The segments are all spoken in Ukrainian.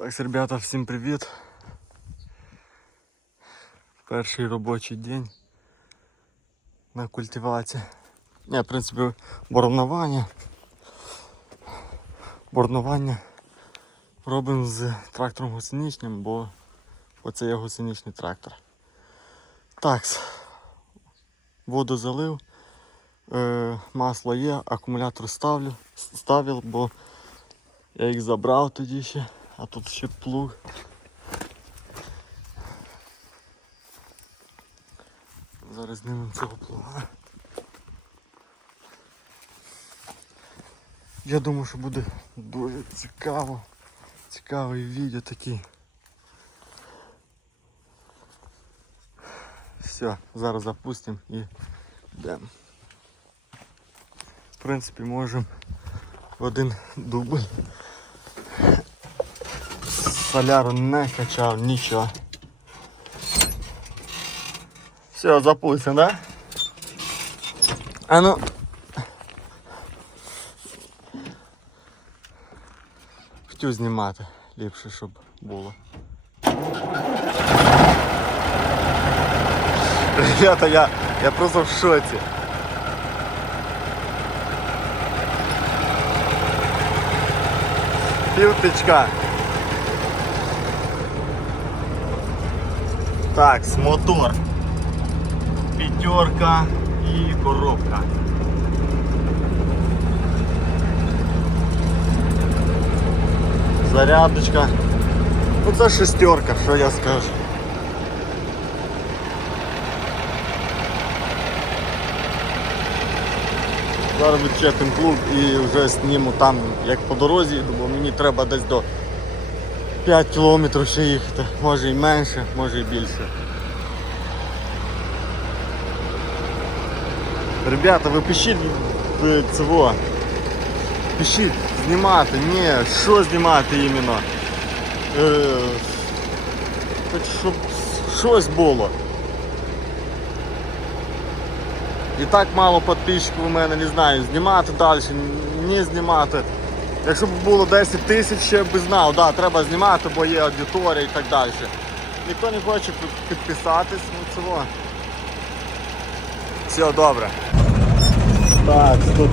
Так, ребята, всім привіт. Перший робочий день на культивації. Не, в принципі, боронування. Боронування робимо з трактором гусеничним, бо оце є гусеничний трактор. Так, воду залив, е, масло є, акумулятор ставлю, ставив, бо я їх забрав тоді ще, а тут ще плуг. Зараз знімемо цього плуга. Я думаю, що буде дуже цікаво. Цікавий відео такий. Все, зараз запустимо і йдемо. В принципі, можемо в один дубль. Соляру не качав, нічого. Все, запустим, да? А ну. Хотів знімати, ліпше, щоб було. Ребята, я, я просто в шоці. Півтичка. Так, мотор. П'ятерка і коробка. Зарядочка. Ну це шестерка, що я скажу. Зараз відчепимо плуг і вже зніму там, як по дорозі бо мені треба десь до 5 кілометрів ще їхати, може і менше, може і більше. Ребята, ви пишіть цього. Пишіть, знімати, ні, що знімати іменно. Е, хоч щоб щось було. І так мало підписчиків у мене, не знаю, знімати далі, не знімати. Якщо б було 10 тисяч, ще б знав, да, треба знімати, бо є аудиторія і так далі. Ніхто не хоче підписатись, ну цього. Все добре. Так, тут.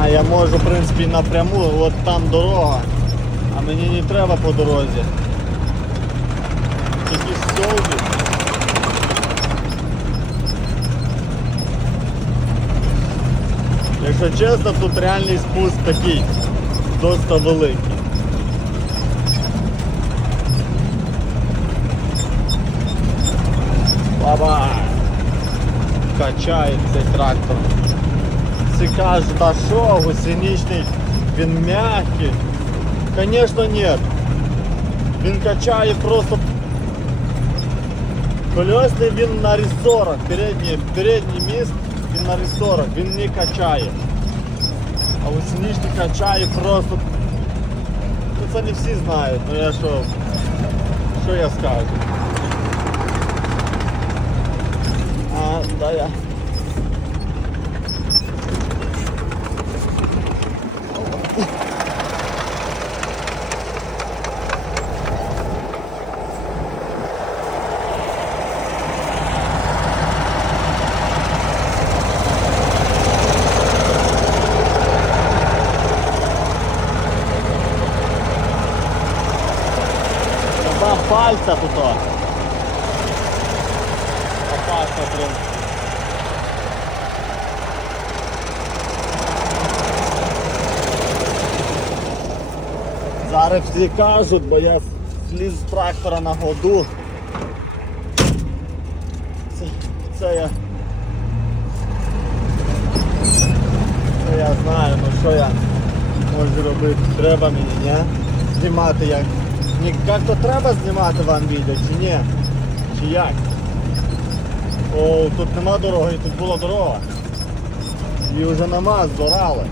А, я можу, в принципі, напряму, от там дорога, а мені не треба по дорозі. Якісь стовби. Якщо чесно, тут реальний спуск такий, досить великий. Баба! Качає цей трактор. Всі кажуть, а що, гусеничний, він м'який. Звісно, ні. Він качає просто Колесний він на рессорах, передній, передній міст він На рессорах, він не качає. А гусеничний качає просто. Ну це не всі знають, ну я що. Що я скажу? А, да я. Пальця тут. Опасно, блин. Зараз всі кажуть, бо я сліз з трактора на году. Це, це я. Це я знаю, ну що я можу робити. Треба мені, ні? Знімати як. Ні, як то треба знімати вам відео, чи ні? Чи як? О, тут нема дороги, тут була дорога. І вже нема, здорали.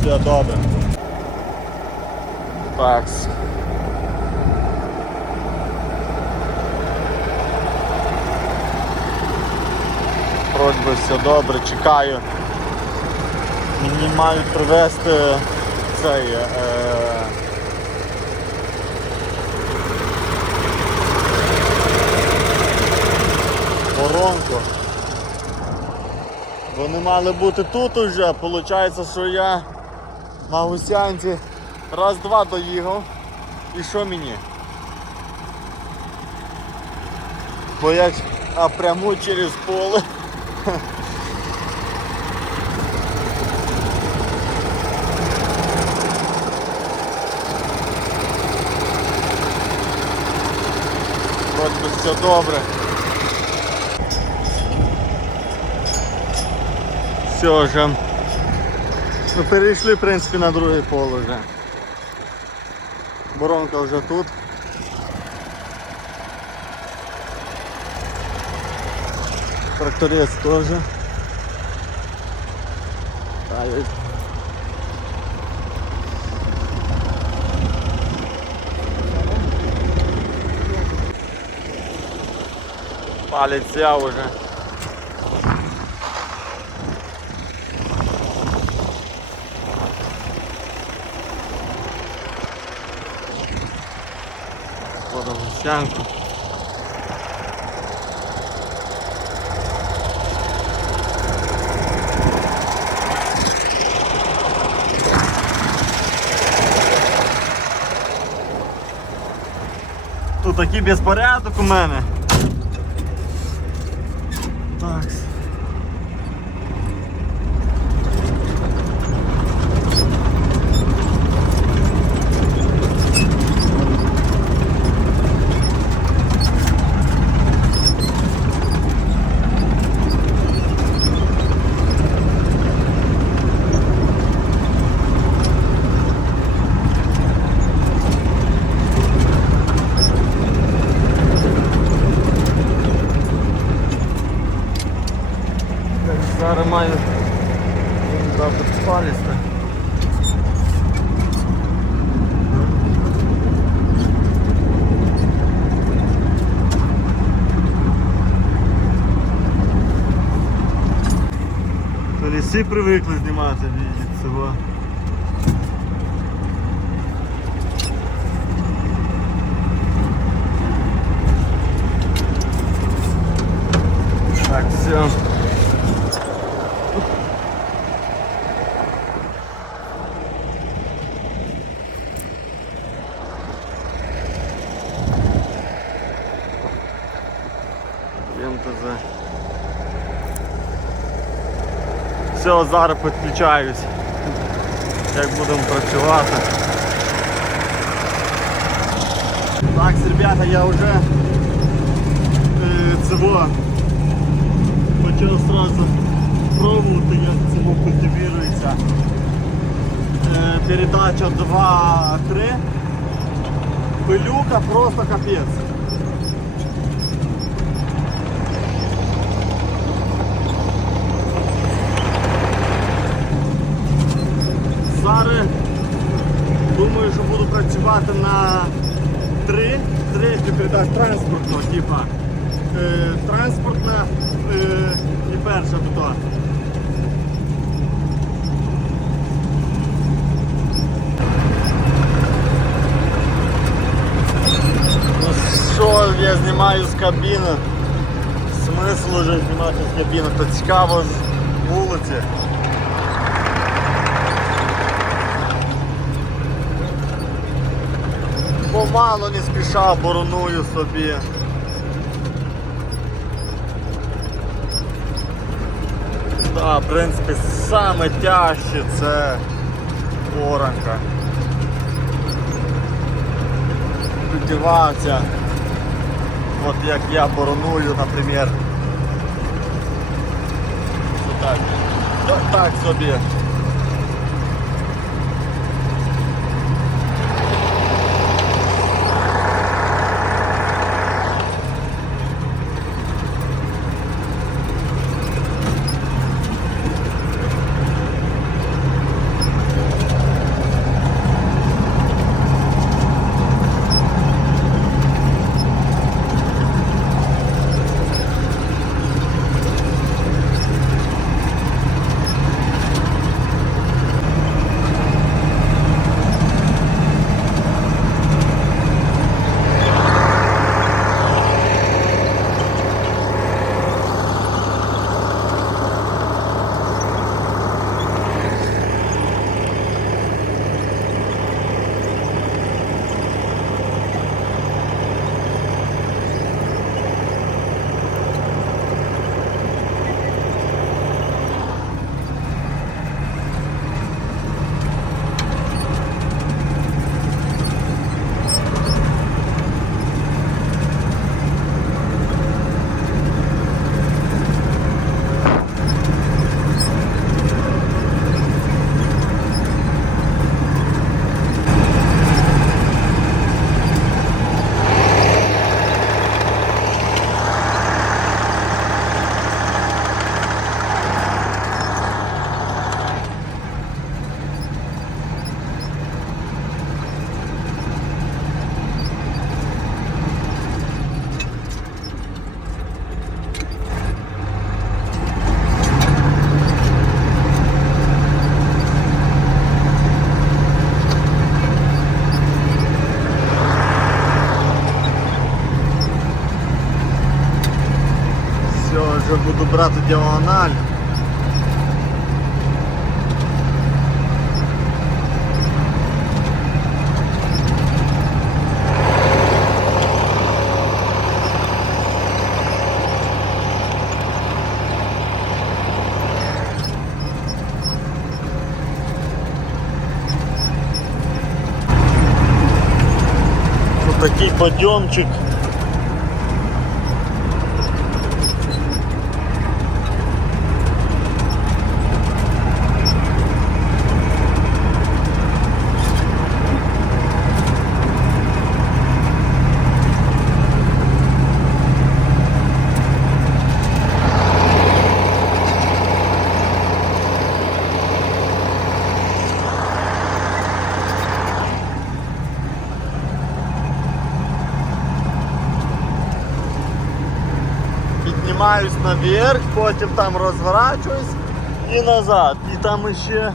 Все добре. Так. Ніби все добре, чекаю. Мені мають привезти цей. Е... Воронку. Вони мали бути тут уже, виходить, що я на гусянці раз-два доїхав. І що мені? Бо я а пряму через поле. Вроде би все добре. Все вже. Ну, перейшли, в принципі, на друге поле вже. Боронка вже тут. Тракторець теж. Та, є. Палиться вже. Тут такий безпорядок у мене. Так. завтра спалісти. То ліси привикли знімати від цього. Так, все. МТЗ. Все, зараз підключаюсь. Як будемо працювати. Так, ребята, я вже е, цього почав сразу пробувати, як цього культивірується. Е, передача 2-3. Пилюка просто капець. Зараз думаю, що буду працювати на три, три передач транспортного, типа е, транспортна е, і перша тут. Ну що я знімаю з кабіни? Смисл уже знімати з кабіни, то цікаво з вулиці. Помало не спіша бороную собі. Да, в принципі, саме тяжче це боронка. Культивація. От як я бороную, наприклад. Так. Ну, так собі. Вже буду брати діагональ. Тут такий подйомчик. Наверх, потім там розворачуюсь і назад. І там ще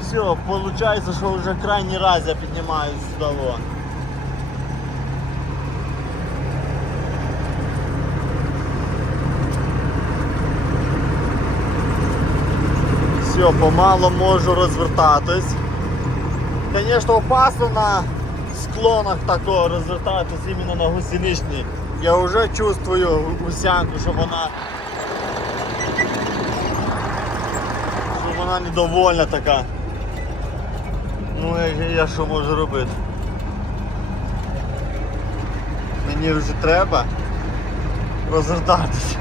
все, виходить, що вже крайній раз я піднімаюсь з того. Все, помало можу розвертатись. Звісно, опасно на склонах такого розвертатись іменно на гусеничній. Я вже чувствую гусянку, що вона що вона недовольна така. Ну я, я що можу робити? Мені вже треба розвертатись.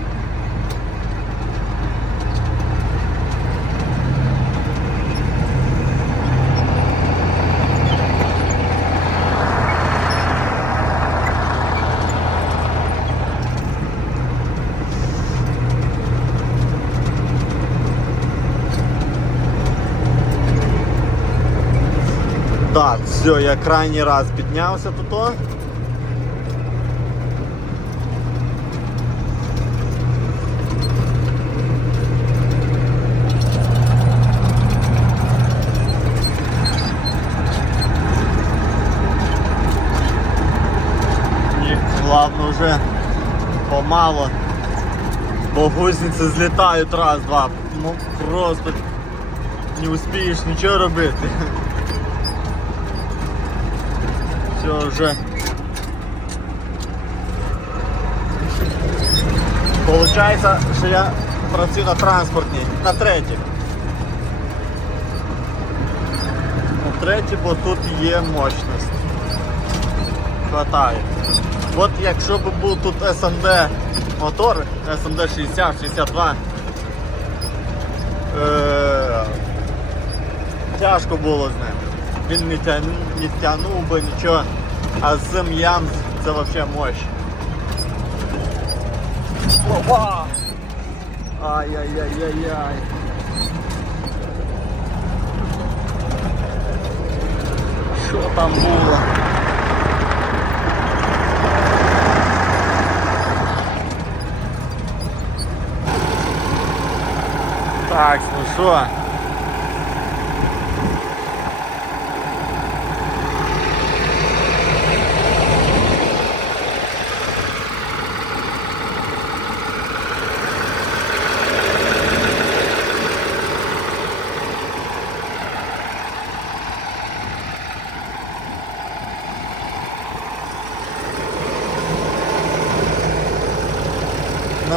Так, все, я крайній раз піднявся тут. Ладно вже помало. Бо гусениці злітають раз-два. Ну просто не успієш нічого робити. Все вже. Получається, що я працюю на транспортній, на третій. На третій, бо тут є мощність. Хватає. От якщо б був тут SMD мотор, SMD 60, 62, е- тяжко було з ним. Він не тягнув би нічого. А з цим ям це взагалі мощь. Опа! Ай-яй-яй-яй-яй. Що там було? Так, ну що?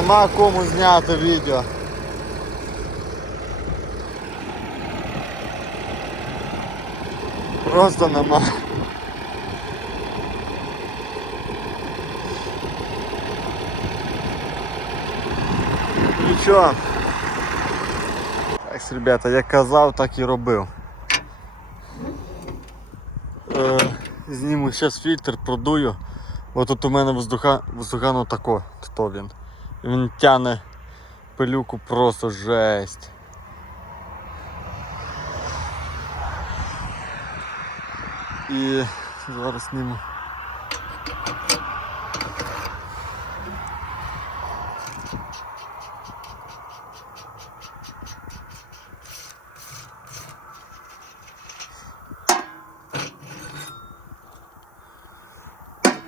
Нема кому зняти відео. Просто нема. Нічого. Так, ребята, як казав, так і робив. Е, зніму зараз фільтр, продую. Бо тут у мене воздуха, воздухано тако, то він. Він тяне пилюку просто жесть. І зараз зніму.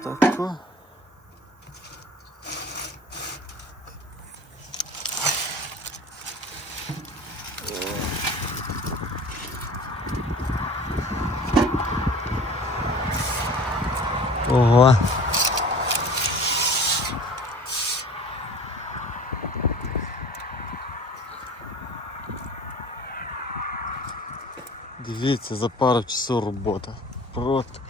Тако. Ого. Дивіться, за пару часов робота. Просто.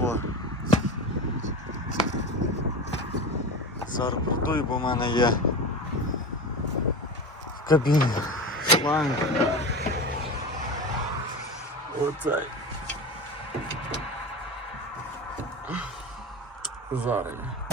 О. Зараз продую, бо в мене є в кабіні шланг. Оцей. Зараз.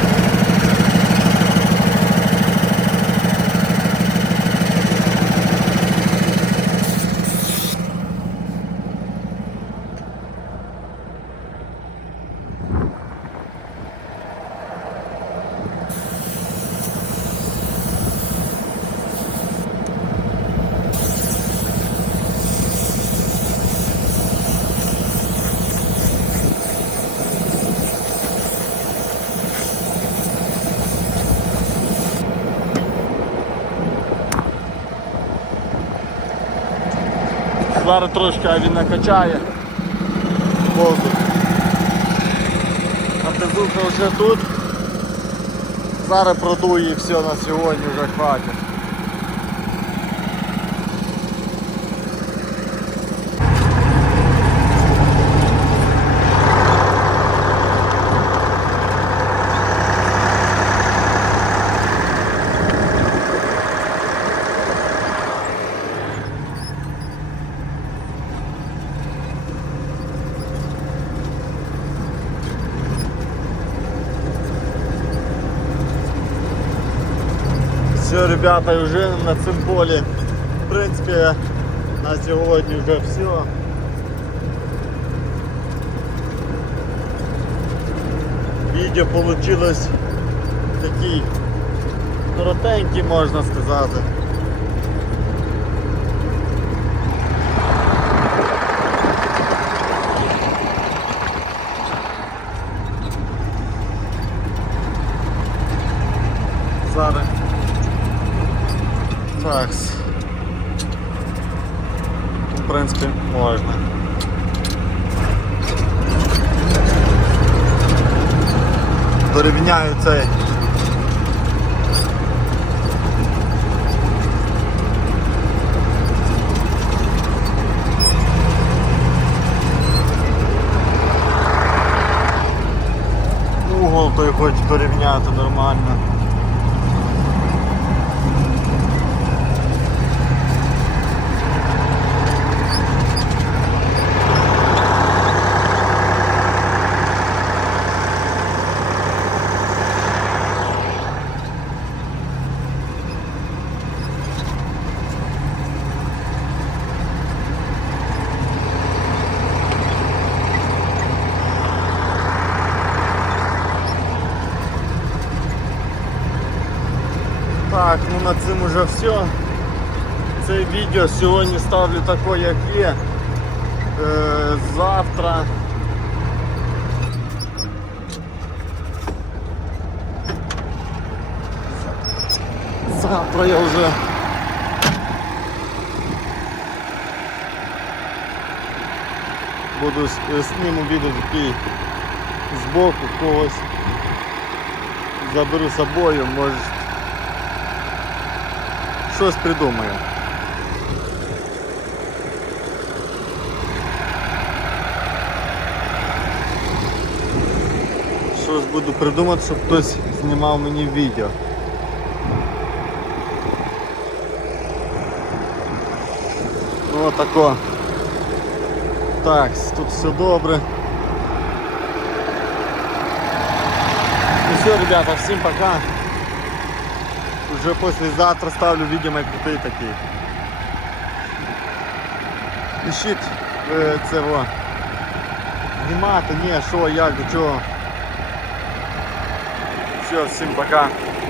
Зараз трошки він накачає воздух. А безуха вже тут. Зараз продує і все на сьогодні вже хватить. Все, ребята, вже на цим полі. В принципі, на сьогодні вже все. Відео вийшло такий коротенький, можна сказати. Зараз. Так. В принципі, можна. Дорівняю цей. Угол той хоч дорівняти нормально. Так, ну на цим уже все. Це відео сьогодні ставлю таке, як є. Е, завтра. Завтра я вже буду с- е, відео такий збоку когось. Заберу з собою, може щось придумаю. Щось буду придумати, щоб хтось знімав мені відео. Ну отако. Так, тут все добре. Ну все, ребята, всем пока. Уже послезавтра ставлю видео крутий такие. Пишіть е, це во. Знімати, ні, що, як, до чого. Все, всім пока.